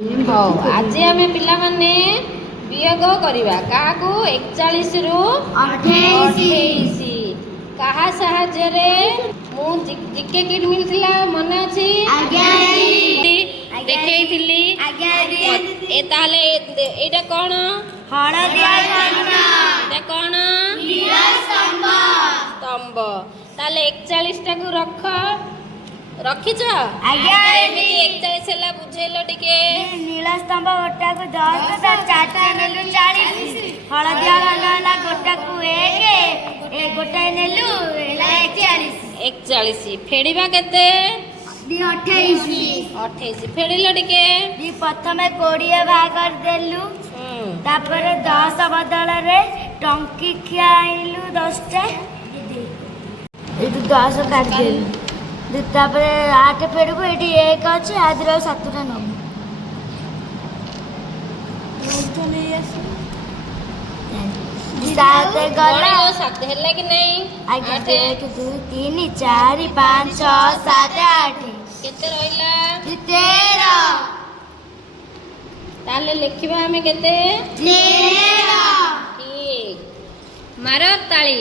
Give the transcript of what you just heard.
ହଉ ଆଜି ଆମେ ପିଲାମାନେ ବିୟୋଗ କରିବା କାହାକୁ 41 ରୁ 28 କାହା ସାହାଯ୍ୟରେ ମୁଁ ଜିକେ କିଟ୍ ମିଳିଥିଲା ମନେ ଅଛି ଦେଖେଇଥିଲି ଏ ତାହେଲେ ଏଇଟା କ'ଣ ହଳଦିଆ ଏଇଟା କ'ଣ ସ୍ତମ୍ଭ ତାହେଲେ 41 ଟାକୁ ରଖିଛ ଏମିତି 41 ହେଲା ବୁଝେଇଲ ଟିକେ ନୀଳ ସ୍ତମ୍ଭ ଗୋଟାକୁ 10 ଚାରିଟା ନେଲୁ 40 ହଳଦିଆ ହେଲା ଗୋଟାକୁ 1 ଗୋଟାଏ ନେଲୁ ହେଲା 41 ଫେଡ଼ିବା କେତେ 28 ଫେଡ଼ିଲ ଟିକେ ପ୍ରଥମେ 20 ଭାଗ ଦେଲୁ ତାପରେ 10 ବଦଳରେ ଟଙ୍କି ଖିଆଇଲୁ 10ଟା ଏଇଠୁ 10 କାଟିଦେଲୁ ତାପରେ 8 ଫେଡ଼ିବୁ ଏଠି 1 ଅଛି ଆଦିର 7ଟା ନବୁ ସାତ ଗଲା ହେଲା କି ନାଇଁ ଆଜ୍ଞା 1 2 3 4 5 6 7 8 କେତେ ରହିଲା 13 ତାହେଲେ ଲେଖିବା ଆମେ କେତେ ଠିକ୍ ମାର ତାଳି।